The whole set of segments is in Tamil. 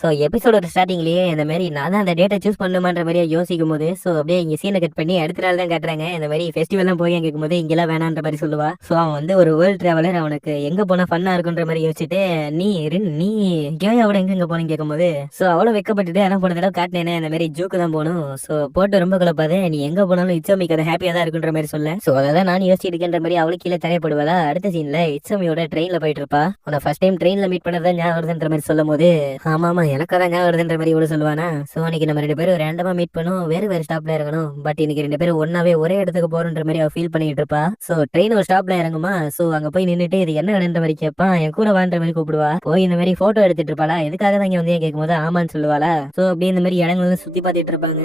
சோ எபிசோட ஸ்டார்டிங்லயே இந்த மாதிரி நான் தான் அந்த டேட்டை சூஸ் பண்ணுமான்ற மாதிரியே யோசிக்கும் போது சோ அப்படியே இங்க சீனை கட் பண்ணி அடுத்த நாள் தான் காட்டுறாங்க. இந்த மாதிரி ஃபெஸ்டிவல் எல்லாம் போய் கேட்கும் போது இங்கெல்லாம் வேணான்ற மாதிரி சொல்லுவா. சோ அவன் வந்து ஒரு வேர்ல்ட் டிராவலர், அவனுக்கு எங்க போனா ஃபன்னா இருக்குன்ற மாதிரி யோசிச்சுட்டு நீ கேயோட எங்க போனேன்னு கேட்கும் போது சோ அவ்வளவு வெக்கப்பட்டுட்டு ஆனா போன தடவை காட்டினேன் இந்த மாதிரி ஜூக்கு தான் போகணும். சோ போட்டு ரொம்ப குழப்பாது, நீ எங்க போனாலும் இட்ஸோமிக்கு அது ஹாப்பியா தான் இருக்குன்ற மாதிரி சொல்ல. சோ அதான் நான் யோசிச்சுட்டு இருக்கேன்ற மாதிரி அவளுக்கு கீழே தரையப்படுவாளா. அடுத்த சீன்ல இட்ஸோமியோட ட்ரெயின்ல போயிட்டு இருப்பா. உன ஃபர்ஸ்ட் டைம் ட்ரெயின்ல மீட் பண்ணதான் ஞாபகம் வருதுன்ற மாதிரி சொல்லும் போது ஆமா எனக்கு அதான் ஞாபகம் வருதுன்ற மாதிரி இவ்வளவு சொல்லுவானா. சோ அன்னைக்கு நம்ம 2 பேரும் ரேண்டமா மீட் பண்ணும், வேற ஸ்டாப்ல இறங்கணும். பட் இன்னைக்கு 2 பேரும் ஒன்னாவே ஒரே இடத்துக்கு போறோன்ற மாதிரி அவ ஃபீல் பண்ணிட்டு இருப்பா. சோ ட்ரெயின் ஒரு ஸ்டாப்ல இறங்குமா. சோ அங்க போய் நின்னுட்டு இது என்ன இடன்ற மாதிரி கேட்பான். என் கூட வான்ற மாதிரி கூப்பிடுவா. போய் இந்த மாதிரி போட்டோ எடுத்துட்டு இருப்பாளா. எதுக்காக தான் இங்க வந்து கேட்கும் போது ஆமான்னு சொல்லுவாளா. சோ அப்படியே இந்த மாதிரி இடங்கள் சுத்தி பார்த்துட்டு இருப்பாங்க.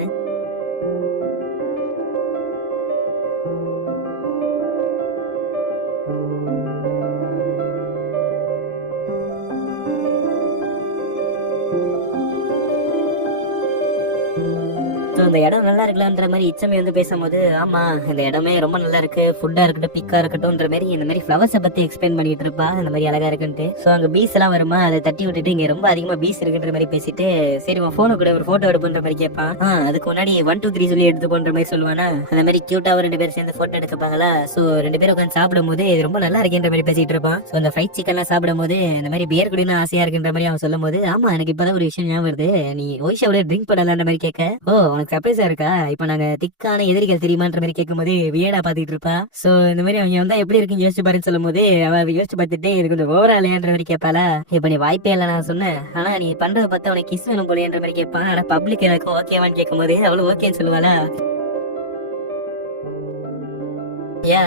இந்த இடம் நல்லா இருக்கலான்ற மாதிரி இச்சமே வந்து பேசும்போது ஆமா இந்த இடமே ரொம்ப நல்லா இருக்கு, ஃபுட்டா இருக்கட்டும் பிக்கா இருக்கட்டும்ன்ற மாதிரி இந்த மாதிரி ஃபிளவர்ஸை பத்தி எக்ஸ்பிளைன் பண்ணிட்டு இருப்பா. இந்த மாதிரி அழகா இருக்குன்ட்டு. சோ அங்க பீஸ் எல்லாம் வருமா, அதை தட்டி விட்டுட்டு இங்க ரொம்ப அதிகமா பீஸ் இருக்குன்ற மாதிரி பேசிட்டு சரி உன் போனை கூட ஒரு போட்டோ எடுப்புன்ற மாதிரி கேட்பான். அதுக்கு முன்னாடி 1 2 3 சொல்லி எடுத்துக்கோன்ற மாதிரி சொல்லுவானா. அந்த மாதிரி கியூட்டா 2 பேரும் சேர்ந்து போட்டோ எடுத்துப்பாங்களா. சோ 2 பேரும் உட்காந்து சாப்பிடும் போது இது ரொம்ப நல்லா இருக்குன்ற மாதிரி பேசிட்டு இருப்பான். சோ அந்த ஃப்ரைட் சிக்கன் எல்லாம் சாப்பிடும் போது இந்த மாதிரி பியர் குடினா ஆசையா இருக்குன்ற மாதிரி அவன் சொல்லும் போது ஆமா எனக்கு இப்பதான் ஒரு விஷயம் ஞாபகம் வருது, நீ ஒய்ஷாவோட ட்ரிங்க் பண்ணலான்ற மாதிரி கேட்க ஓ உனக்கு சர்ப்ரைஸா இருக்கா, இப்ப நாங்க திக்கான எதிரிகள் தெரியுமான்ற மாதிரி கேட்கும் போது வியடா பாத்துட்டு இருப்பா. சோ இந்த மாதிரி அவங்க வந்தா எப்படி இருக்குன்னு யோசிச்சு பாருன்னு சொல்லும் போது அவ யோசிச்சு பார்த்துட்டு இது கொஞ்சம் ஓவரா இல்லையான்ற மாதிரி கேட்பாளா. இப்ப நீ வாய்ப்பே இல்ல நான் சொன்னேன், ஆனா நீ பண்றத பார்த்தா உனக்கு கிஸ் வேணும் போலேன்ற மாதிரி கேட்பான். ஆனா பப்ளிக் எனக்கு ஓகேவான்னு கேட்கும் போது அவளும் ஓகேன்னு சொல்லுவாளா.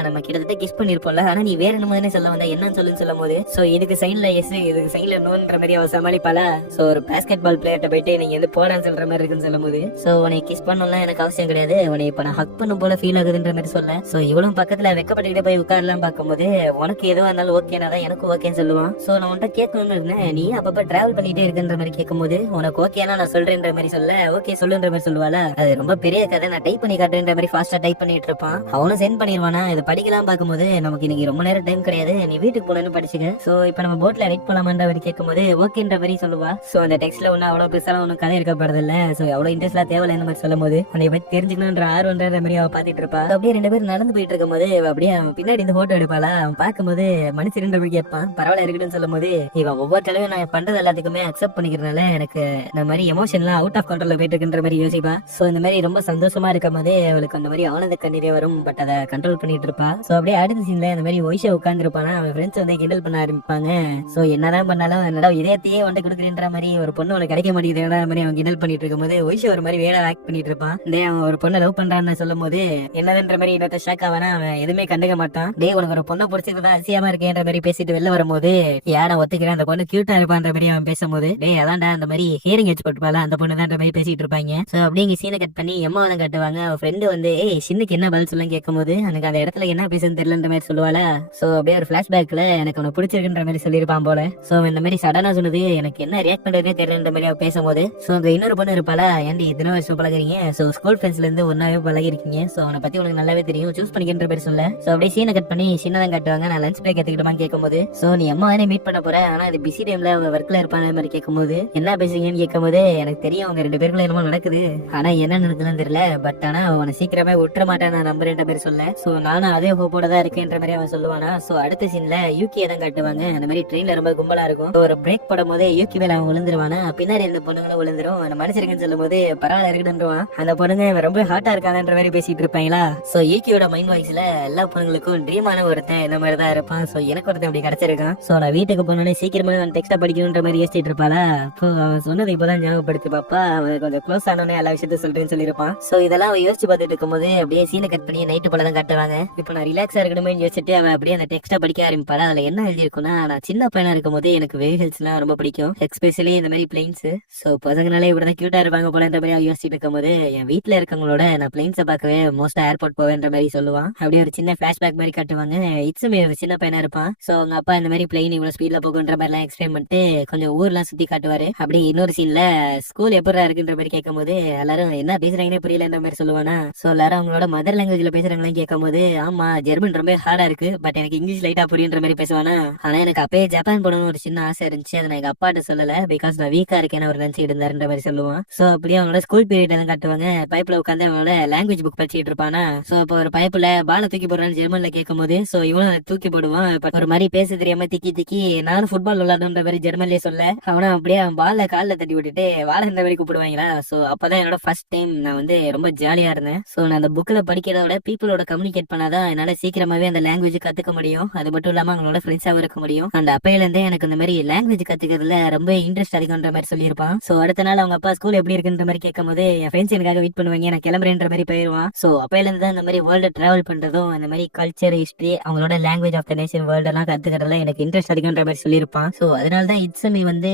நம்ம கிட்டத்தட்ட கிஸ் பண்ணிருப்போம்ல, ஆனா நீ வேற என்ன சொல்ல வந்தா என்னன்னு சொல்லும் போது சோ இதுக்கு சைன்ல எஸ் இதுக்கு சைன்ல நோன்ற மாதிரி அவ சமாளிப்பாளா. சோ ஒரு பாஸ்கெட் பால் பிளேயர்ட்ட போயிட்டு நீங்க வந்து போடான்னு சொல்ற மாதிரி இருக்குன்னு சொல்லும் போது சோ உன்னை கிஸ் பண்ணலாம் எனக்கு அவசியம் கிடையாது, உன்னை இப்ப நான் ஹக் பண்ணும் போல ஃபீல் ஆகுதுன்ற மாதிரி சொல்ல. சோ இவளும் பக்கத்துல வெக்கப்பட்டுக்கிட்டே போய் உட்காரலாம் பார்க்கும்போது உனக்கு எதுவும் இருந்தாலும் ஓகேனா தான் எனக்கு ஓகேன்னு சொல்லுவான். சோ நான் உன்ட்ட கேட்கணும்னு இருந்தேன், நீ அப்பப்ப டிராவல் பண்ணிட்டே இருக்குன்ற மாதிரி கேட்கும் போது உனக்கு ஓகேனா நான் சொல்றேன்ற மாதிரி சொல்ல ஓகே சொல்லுன்ற மாதிரி சொல்லுவாளா. அது ரொம்ப பெரிய கதை, நான் டைப் பண்ணி காட்டுன்ற மாதிரி ஃபாஸ்டா டைப் பண்ணிட்டு இருப்பான். அவனும் சென்ட் பண்ணிடுவானா. இது படிக்கலாம் பார்க்கும்போது நமக்கு இன்னைக்கு ரொம்ப நேரம் டைம் கிடையாது, நீ வீட்டுக்கு போனு படிச்சுக்க. சோ இப்ப நம்ம போட்ல ரைட் பண்ணலாமான்ற மாதிரி கேட்கும் போது ஓகேன்ற மாதிரி சொல்லுவா. சோ அந்த டெக்ஸ்ட்ல ஒன்னும் அவ்வளவு பெருசால ஒன்னும் கதை இருக்கப்படுறது இல்ல. சோ எவ்வளவு இன்ட்ரெஸ்ட்லாம் தேவையில்ல இந்த மாதிரி சொல்லும் போது உன்னை பத்தி தெரிஞ்சுக்கணும்ன்ற ஆர்வம்ன்ற மாதிரி அவ பாத்துட்டு இருப்பா. அப்படியே 2 பேரும் நடந்து போயிட்டு இருக்கும் போது அப்படியே பின்னாடி இந்த போட்டோ எடுப்பாளா. அவன் பார்க்கும்போது மனுஷன் போய் கேட்பான் பரவாயில்ல இருக்குன்னு சொல்லும் போது இவன் ஒவ்வொரு தலையும் நான் பண்றது எல்லாத்துக்குமே அக்செப்ட் பண்ணிக்கிறதுனால எனக்கு இந்த மாதிரி எமோஷன்லாம் அவுட் ஆஃப் கண்ட்ரோல்ல போயிட்டு இருக்குன்ற மாதிரி யோசிப்பா. சோ இந்த மாதிரி ரொம்ப சந்தோஷமா இருக்கும் போதே அவளுக்கு அந்த மாதிரி ஆனந்த கண்ணீரே வரும். பட் அதை கண்ட்ரோல் பண்ணிட்டு இருப்பா. சோ அப்படியே அடுத்த சீன்ல இந்த மாதிரி ஒய்ஷா உட்கார்ந்துருப்பானா. அவன் ஃப்ரெண்ட்ஸ் வந்து கிண்டல் பண்ண ஆரம்பிப்பாங்க. சோ என்னதான் பண்ணாலும் என்னடா இதயத்தையே வந்து கொடுக்குறேன்ற மாதிரி ஒரு பொண்ணு உனக்கு கிடைக்க மாட்டேங்குதுன்ற மாதிரி அவன் கிண்டல் பண்ணிட்டு இருக்கும் போது ஒய்ஷா ஒரு மாதிரி வேலை ஆக்ட் பண்ணிட்டு இருப்பான். டே அவன் ஒரு பொண்ணை லவ் பண்றான்னு சொல்லும் போது என்னதுன்ற மாதிரி இன்னொருத்த ஷாக் ஆவானா. அவன் எதுவுமே கண்டுக்க மாட்டான். டே உனக்கு ஒரு பொண்ணை பிடிச்சிருந்தா அதிசயமா இருக்கேன்ற மாதிரி பேசிட்டு வெளில வரும்போது யானை ஒத்துக்கிறேன் அந்த பொண்ணு கியூட்டா இருப்பான்ற மாதிரி அவன் பேசும்போது டே அதான்டா அந்த மாதிரி ஹியரிங் வச்சு போட்டுப்பால அந்த பொண்ணு தான் மாதிரி பேசிட்டு இருப்பாங்க. சோ அப்படியே சீனை கட் பண்ணி எம்மா வந்து கட்டுவாங்க. அவன் ஃப்ரெண்டு வந்து ஏய் சின்னுக்கு என்ன பதில் சொல்ல கேட்கும் போது எனக்கு அந்த இடத்துல என்ன பேசுன்னு தெரியலன்ற மாதிரி சொல்லுவாளா. சோ அப்படியே ஒரு பிளாஷ்பேக்ல எனக்கு உனக்கு பிடிச்சிருக்குன்ற மாதிரி சொல்லியிருப்பான் போல. சோ இந்த மாதிரி சடனா சொன்னது எனக்கு என்ன ரியாக்ட் பண்றதே தெரியலன்ற மாதிரி அவ பேசும்போது சோ அந்த இன்னொரு பொண்ணு இருப்பாளா. ஏன்டி இத்தனை வருஷம் பழகுறீங்க, சோ ஸ்கூல் ஃப்ரெண்ட்ஸ்ல இருந்து ஒன்னாவே பழகிருக்கீங்க, சோ அவனை பத்தி உனக்கு நல்லாவே தெரியும், சூஸ் பண்ணிக்கின்ற மாதிரி சொல்ல. சோ அப்படியே சீனை கட் பண்ணி சின்னதான் காட்டுவாங்க. நான் லஞ்ச் பிரேக் எடுத்துக்கிட்டோமான்னு கேட்கும்போது சோ நீ அம்மா தானே மீட் பண்ண போற, ஆனா அது பிஸி டைம்ல அவங்க ஒர்க்ல இருப்பான மாதிரி கேட்கும்போது என்ன பேசுறீங்கன்னு கேட்கும்போது எனக்கு தெரியும் அவங்க 2 பேருக்குள்ள என்னமோ நடக்குது, ஆனா என்ன நடக்குதுன்னு தெரியல, பட் ஆனா அவனை சீக்கிரமே விட்டுற மாட்டேன் நான் நம்புறேன்ற மாதிரி சொல்ல. சோ நானும் அதே ஹோப்போட தான் இருக்கேன்ற மாதிரி அவன் சொல்லுவானா. சோ அடுத்த சீன்ல யூகே தான் காட்டுவாங்க. அந்த மாதிரி ட்ரெயின்ல ரொம்ப கும்பலா இருக்கும். ஒரு பிரேக் போடும் போதே யூகி மேல அவன் விழுந்துருவானா. பின்னாடி இருந்த பொண்ணுங்களும் விழுந்துரும். அந்த மனுஷருக்குன்னு சொல்லும் போது பரவாயில்ல இருக்குன்றான். அந்த பொண்ணுங்க ரொம்ப ஹாட்டா இருக்காங்கன்ற மாதிரி பேசிட்டு இருப்பாங்களா. சோ யூகியோட மைண்ட் வாய்ஸ்ல எல்லா பொண்ணுங்களுக்கும் ட்ரீமான ஒருத்தன் இந்த மாதிரி தான் இருப்பான். சோ எனக்கு ஒருத்தன் அப்படி கிடைச்சிருக்கான். சோ நான் வீட்டுக்கு போனோடனே சீக்கிரமா டெக்ஸ்டா படிக்கணும்ன்ற மாதிரி யோசிச்சுட்டு இருப்பாளா. அப்போ அவன் சொன்னது இப்பதான் ஞாபகப்படுத்தி பாப்பா அவன் கொஞ்சம் க்ளோஸ் ஆனோடனே எல்லா விஷயத்தையும் சொல்றேன்னு சொல்லியிருப்பான். சோ இதெல்லாம் அவன் யோசிச்சு பார்த்துட்டு இருக்கும்போது அப்படியே சீனை கட் பண்ணி நைட்டு போல தான் காட்டுவாங்க. இப்போ நான் ரிலாக்ஸா இருக்கணுமே யோசிச்சுட்டு அவன் அப்படியே அந்த டெக்ஸ்டா படிக்க ஆரம்பிப்பாளா. அதுல என்ன எழுதிருக்குன்னா நான் சின்ன பையனா இருக்கும் போது எனக்கு வெஹிகிள்ஸ் எல்லாம் ரொம்ப பிடிக்கும், எஸ்பெஷலி இந்த மாதிரி பிளைன்ஸ். சோ பசங்கனாலே இப்படிதான் கியூட்டா இருப்பாங்க போலன்ற மாதிரி யோசிச்சுட்டு இருக்கும் போது என் வீட்டுல இருக்கவங்களோட நான் பிளைன்ஸை பார்க்கவே மோஸ்டா ஏர்போர்ட் போவேன்ற மாதிரி சொல்லுவான். அப்படியே ஒரு சின்ன பிளாஷ்பேக் மாதிரி காட்டுவாங்க. இட்ஸுமே ஒரு சின்ன பையனா இருப்பான். சோ அவங்க அப்பா இந்த மாதிரி பிளைன் இவ்வளவு ஸ்பீட்ல போகுன்ற மாதிரி எல்லாம் எக்ஸ்பிளைன் பண்ணிட்டு கொஞ்சம் ஊர்லாம் சுத்தி காட்டுவாரு. அப்படி இன்னொரு சீன்ல ஸ்கூல் எப்படா இருக்குன்ற மாதிரி கேட்கும் போது எல்லாரும் என்ன பேசுறாங்கன்னே புரியலன்ற மாதிரி சொல்லுவானா. சோ எல்லாரும் அவங்களோட மதர் லாங்குவேஜ்ல பேசுறாங்களான்னு கேட்கும் போது ஆமா ஜெர்மன் ரொம்ப ஹார்டா இருக்கு, பட் எனக்கு இங்கிலீஷ் லைட்டா புரியுன்ற மாதிரி பேசுவானா. ஆனா எனக்கு அப்பயே ஜப்பான் போகணும்னு ஒரு சின்ன ஆசை இருந்துச்சு. அதை நான் எங்க அப்பாட்ட சொல்லல, பிகாஸ் நான் வீக்கா இருக்கேன்னு அவர் நினைச்சிட்டு இருந்தாருன்ற மாதிரி சொல்லுவான். சோ அப்படியே அவனோட ஸ்கூல் பீரியட் எல்லாம் காட்டுவாங்க. பைப்ல உட்காந்து அவனோட லாங்குவேஜ் புக் படிச்சிட்டு இருப்பானா. சோ அப்போ ஒரு பைப்ல பால தூக்கி போடுறான்னு ஜெர்மன்ல கேட்கும் போது சோ இவனும் தூக்கி போடுவான். பட் ஒரு மாதிரி பேச தெரியாம திக்கி திக்கி நானும் ஃபுட்பால் விளையாடுன்ற மாதிரி ஜெர்மன்லயே சொல்ல, அவனை அப்படியே அவன் பால்ல காலில் தட்டி விட்டுட்டு வாழ இந்த மாதிரி கூப்பிடுவாங்களா. சோ அப்பதான் என்னோட ஃபர்ஸ்ட் டைம் நான் வந்து ரொம்ப ஜாலியா இருந்தேன். சோ நான் அந்த புக்ல படிக்கிறதோட பீப்புளோட கம்யூனிகேட் பண்ணாதான் என்னால சீக்கிரமாவே அந்த லாங்குவேஜ் கத்துக்க முடியும். அது மட்டும் இல்லாம அவங்களோட ஃப்ரெண்ட்ஸாவும் இருக்க முடியும். அந்த அப்பையில இருந்தே எனக்கு இந்த மாதிரி லாங்குவேஜ் கத்துக்கிறதுல ரொம்ப இன்ட்ரெஸ்ட் அதிகம்ன்ற மாதிரி சொல்லியிருப்பான். சோ அடுத்த நாள் அவங்க அப்பா ஸ்கூல் எப்படி இருக்குன்ற மாதிரி கேட்கும் போது என் ஃப்ரெண்ட்ஸ் எனக்காக வெயிட் பண்ணுவாங்க, நான் கிளம்புறேன்ற மாதிரி போயிருவான். சோ அப்பையில இருந்து இந்த மாதிரி வேர்ல்டு டிராவல் பண்றதும் அந்த மாதிரி கல்ச்சர் ஹிஸ்டரி அவங்களோட language of the nation world எல்லாம் கத்துக்கிறதுல எனக்கு இன்ட்ரெஸ்ட் அதிகம்ன்ற மாதிரி சொல்லியிருப்பான். சோ அதனாலதான் இட்ஸமி வந்து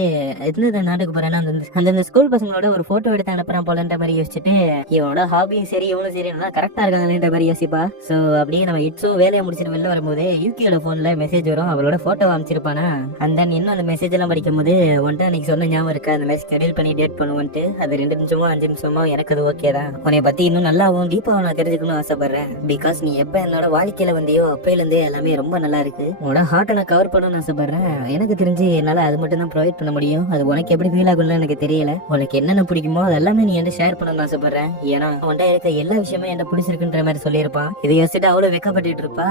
எந்த நாட்டுக்கு போறேன்னா அந்த ஸ்கூல் பசங்களோட ஒரு போட்டோ எடுத்து அனுப்புறான் போலன்ற மாதிரி யோசிச்சுட்டு இவனோட ஹாபியும் சரி இவனும் சரி நல்லா கரெக்டா இருக்காங்கன்ற மாதிரி யோசிப்பா. சோ அப்படியே நம்ம இட்ஸும் வேலையை முடிச்சுட்டு வெளில வரும்போது யூகேயோட போன்ல மெசேஜ் வரும், அவளோட போட்டோ அமைச்சிருப்பானா. அண்ட் தென் இன்னும் அந்த மெசேஜ் எல்லாம் படிக்கும் போது ஒன்ட்டா அன்னைக்கு சொன்ன ஞாபகம் இருக்கு, அந்த மாதிரி ஸ்கெடியூல் பண்ணி டேட் பண்ணுவோன்ட்டு. அது 2 நிமிஷமோ 5 நிமிஷமோ எனக்கு அது ஓகே தான். உன்னை பத்தி இன்னும் நல்லாவும் டீப்பாவும் நான் தெரிஞ்சுக்கணும்னு ஆசைப்படுறேன். பிகாஸ் நீ எப்ப என்னோட வாழ்க்கையில வந்தியோ அப்பையில இருந்தே எல்லாமே ரொம்ப நல்லா இருக்கு. உன்னோட ஹார்ட்டை நான் கவர் பண்ணணும்னு ஆசைப்படுறேன். எனக்கு தெரிஞ்சு என்னால அது மட்டும் தான் ப்ரொவைட் பண்ண முடியும். அது உனக்கு எப்படி ஃபீல் ஆகும்னு எனக்கு தெரியல. உனக்கு என்னென்ன பிடிக்குமோ அது எல்லாமே நீ என்ன ஷேர் பண்ணணும்னு ஆசைப்படுறேன். ஏன்னா உன்ட்ட இருக்க எல்லா விஷயமே என்ன பிடிச்சிருக்குன்ற மாதிரி சொல்லியிருப்பான். இதை யோசிச்சுட்டு அவ்வளவு வெக்கப்பட்டு இருப்பா.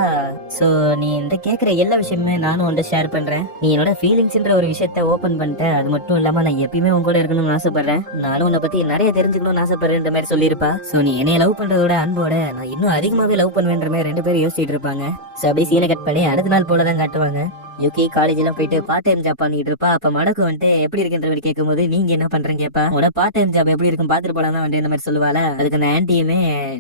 சோ நீ இந்த கேட்கிற எல்லா விஷயமே நானும் உன்ட்ட ஷேர் பண்றேன். நீ என்னோட ஃபீலிங்ஸ்ன்ற ஒரு விஷயத்த ஓபன் பண்ணிட்ட. அது மட்டும் இல்லாம நான் எப்பயுமே உன் கூட இருக்கணும்னு ஆசைப்படுறேன். நானும் உன்னை பத்தி நிறைய தெரிஞ்சுக்கணும்னு ஆசைப்படுறேன்ற மாதிரி சொல்லியிருப்பா. சோ நீ என்னைய லவ் பண்றதோட அன்போட நான் இன்னும் அதிகமாவே லவ் பண்ணுவேன்ற மாதிரி 2 பேரும் யோசிச்சுட்டு இருப்பாங்க. சோ அப்படியே சீனை கட் பண்ணி அடுத்த நாள் போலதான் காட்டுவாங்க. யூகே காலேஜ் எல்லாம் போயிட்டு பார்ட் டைம் ஜாப் பண்ணிட்டு இருப்பா. அப்ப மடக்கு வந்துட்டு எப்படி இருக்குன்ற மாதிரி கேட்கும்போது நீங்க என்ன பண்றீங்க கேப்பா. உன்னோட பார்ட் டைம் ஜாப் எப்படி இருக்கும் பாத்துட்டு போலாம் தான் வந்து இந்த மாதிரி சொல்லுவாள. அதுக்கு அந்த ஆன்டியுமே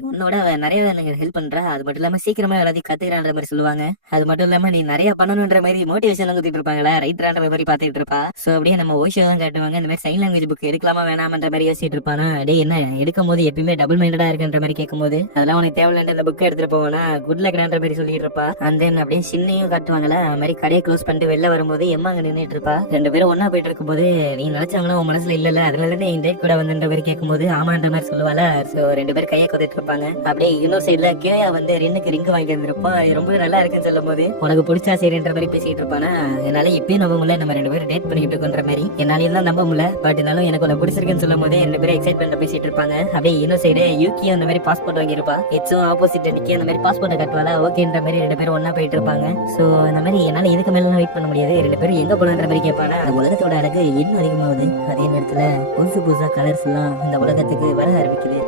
உன்னோட நிறைய எனக்கு ஹெல்ப் பண்ற, அது மட்டும் இல்லாம சீக்கிரமா எல்லாத்தையும் கத்துக்கிறான்ற மாதிரி சொல்லுவாங்க. அது மட்டும் இல்லாம நீ நிறைய பண்ணணும்ன்ற மாதிரி மோட்டிவேஷன் எல்லாம் குத்திட்டு இருப்பாங்களா, ரைட்டரான்ற மாதிரி பாத்துட்டு இருப்பா. சோ அப்படியே நம்ம ஓஷோ தான் காட்டுவாங்க. இந்த மாதிரி சைன் லாங்குவேஜ் புக் எடுக்கலாமா வேணாமன்ற மாதிரி யோசிச்சுட்டு இருப்பானா. டே என்ன எடுக்கும் போது எப்பயுமே டபுள் மைண்டடா இருக்குன்ற மாதிரி கேட்கும்போது அதெல்லாம் உனக்கு தேவையில்லை அந்த புக் எடுத்துட்டு போவானா, குட் லக்ன்ற மாதிரி சொல்லிட்டு இருப்பா. அந்த அப்படியே சின்னையும் காட்டுவாங்களா. அது மாதிரி கடையை க்ளோஸ் பண்ணிட்டு வெளில வரும்போது எம்மா அங்க நின்றுட்டு இருப்பா. 2 பேரும் ஒன்னா போயிட்டு இருக்கும்போது நீ நினைச்சாங்களா உன் மனசுல இல்ல அதனால இந்த டேட் கூட வந்துன்ற மாதிரி கேட்கும்போது ஆமான்ற மாதிரி சொல்லுவாளா. சோ 2 பேரும் கையை கொத்திட்டு இருப்பாங்க. அப்படியே இன்னொரு சைட்ல கேயா வந்து ரெண்டுக்கு ரிங்கு வாங்கி வந்திருப்பா. ரொம்ப நல்லா இருக்குன்னு சொல்லும் போது உனக்கு பிடிச்சா சரின்ற மாதிரி பேசிட்டு இருப்பானா. என்னால இப்பயும் நம்ப முடியல, நம்ம 2 பேரும் டேட் பண்ணிட்டு இருக்கோன்ற மாதிரி என்னால தான் நம்ப முடியல. பட் இருந்தாலும் எனக்கு உனக்கு பிடிச்சிருக்குன்னு சொல்லும் போது 2 பேரும் எக்ஸைட்மெண்ட் பேசிட்டு இருப்பாங்க. அப்படியே இன்னொரு சைடு யூகியும் அந்த மாதிரி பாஸ்போர்ட் வாங்கியிருப்பா. இட்ஸும் ஆப்போசிட் அடிக்கி அந்த மாதிரி பாஸ்போர்ட்டை கட்டுவாளா. ஓகேன்ற மாதிரி 2 பேரும் ஒன்னா போயிட்டு இருப்பாங்க. சோ இந்த மாதிரி என்னால இதுக்கு மேல வெயிட் பண்ண முடியாது, 2 பேரும் எங்க போலான்ற மாதிரி கேட்பானா. அந்த உலகத்தோட அழகு இன்னும் அதிகமாகுது. அதே நேரத்துல புதுசா கலர்ஸ் எல்லாம் இந்த உலகத்துக்கு வர ஆரம்பிக்குது.